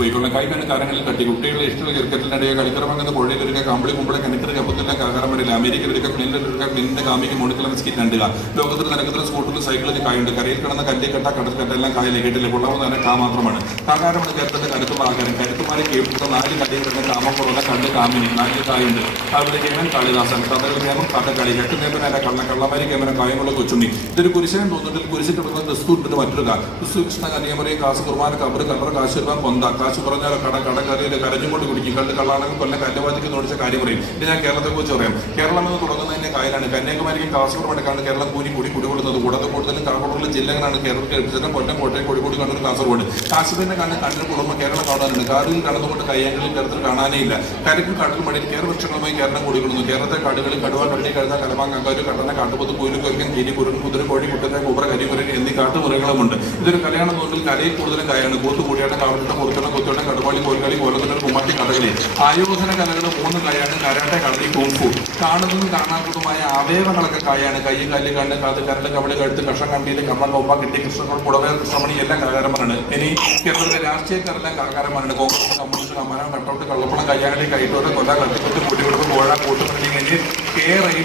പോയിക്കൊള്ളാം. കൈകണ്ണ് കാരങ്ങളിൽ കട്ടി കുട്ടികളെ ഇഷ്ടമുള്ള ക്രിക്കറ്റിനിടയെ കളിക്കറമങ്ങുന്ന പുഴയിലൊരുക്കുക കമ്പിളി കുമ്പളെ കിണക്കിന് കപ്പത്തില്ല കാകാരം വരില്ല അമേരിക്കയിലൊരുക്കുക ക്ലിനിലൊരുക്കുക ക്ലിനിന്റെ കാമിക്ക് മോണിക്കലം സ്കിറ്റ് നണ്ടുക ലോകത്തിൽ നിരക്കത്തിൽ സ്കൂട്ടറിൽ സൈക്കിളിൽ കായുണ്ട് കരയിൽ കിടന്ന കല്ലിക്കട്ട കടൽക്കട്ട എല്ലാം കായല കേട്ടില്ല കൊള്ളാവുന്ന തന്നെ കാ മാത്രമാണ് കാകാരമാണ് കേരളത്തിന്റെ കരുത്തുള്ള ആകാരം കരുത്തുമാരെ കേൾക്കുന്ന 4 കല്ലിൽ കിടന്ന കാമം കുറഞ്ഞ കണ്ട് കാമിനി 4 കായുണ്ട് അവിടെ കേമൻ കാളിദാസൻ കഥകൾ കേമം കഥകളി കെട്ടുനേപ്പനല്ല കള്ളമാരി കേമനം കായമുള്ള കൊച്ചുണ്ണി ഇതൊരു കുരിശൻ തോന്നുന്നിൽ കുരിശിൽ കിടന്ന ക്രിസ്തു മറ്റൊരു ക്രിസ്തു കൃഷ്ണ കന്യാമറിയും കാശ് കുർബാന കബറ് കല്ലറ കാശ് രൂപ കൊന്ത കാശ് കുറഞ്ഞാൽ കടകറിയിൽ കരഞ്ഞുകൊണ്ട് കുടിക്കും കണ്ട് കള്ളാണെങ്കിൽ കൊല്ലം കല്ലുവാതിക്ക് നോടിച്ച കാര്യം പറയും ഇത് ഞാൻ കേരളത്തെ കുറിച്ച് പറയാം. കേരളം എന്ന് തുടങ്ങുന്നതിന്റെ കായലാണ് കന്യാകുമാരിക്കും കാസർഗോഡ് മടക്കാണ് കേരളം കൂടി കുടികൊള്ളുന്നത് കൂടാതെ കൂടുതലും കാസർഗോഡിലെ ജില്ലകളാണ് കേരളത്തിൽ ഏൽപ്പിച്ചത് കൊല്ലം കോട്ടയം കോഴിക്കോട് കണ്ണൂർ കാസർഗോഡ് കാശ്മീരിന്റെ കണ്ണിന് കുടുംബം കേരളം കാണാനുണ്ട് കാറിൽ കടന്നുകൊണ്ട് കയ്യാങ്കളിൽ കേരളത്തിൽ കാണാനേ ഇല്ല കരക്കും കാട്ടിൽ മടിയിൽ കേരള വൃക്ഷങ്ങളുമായി കേരളം കൂടിക്കൊള്ളുന്നു കേരളത്തെ കാടുകളിൽ കടുവ കള്ളി കഴുത കലമാങ് കങ്കാരു കട്ടന കാട്ടുപത്ത് കുയിലും കൊരിക്കൻ കിരി കുരുൻ കുതിര കോഴി കുട്ടത്തെ കൂബ്ര കരികുരൻ എന്നീ കാട്ടുമുറകളുമുണ്ട്. ഇതൊരു കല്യാണ തോന്നിൽ കലയിൽ കൂടുതലും കായാണ് കൂത്ത് കൂടിയാട്ടം കാവട്ടം കുറുക്കട്ടം കുത്തോട്ടം കടുവാളി കോൽക്കളി കോലത്തുകൾ കുമ്മാട്ടി കഥകളി ആയോധന കലകൾ 3 കായാണ് കരാട്ടെ കളി കുംഫു കാണുന്നതും കാണാത്തതുമായ അവയവങ്ങളൊക്കെ കായാണ് കയ്യും കാലും കണ്ണ് കാത് കരട് കവളി കഴുത്ത് കഷം കമ്പിയിൽ കമ്മ കൊമ്പ കിട്ടി കൃഷ്ണനോട് പുടവേ കൃഷ്ണമണി എല്ലാം കാകാരന്മാരാണ്. ഇനി കേരളത്തിലെ രാഷ്ട്രീയക്കാരെല്ലാം കാകാരന്മാരാണ്. കോൺഗ്രസ് കമ്മ്യൂണിസ്റ്റ് കമ്മാനം കട്ടൗട്ട് കള്ളപ്പണം കയ്യാനടി കൈത്തോട്ട് കൊല്ല കത്തിക്കുത്ത് കൂട്ടിക്കൊടുപ്പ് കോഴ കൂട്ടുപണി കഴിഞ്ഞ് കെ റെയിൽ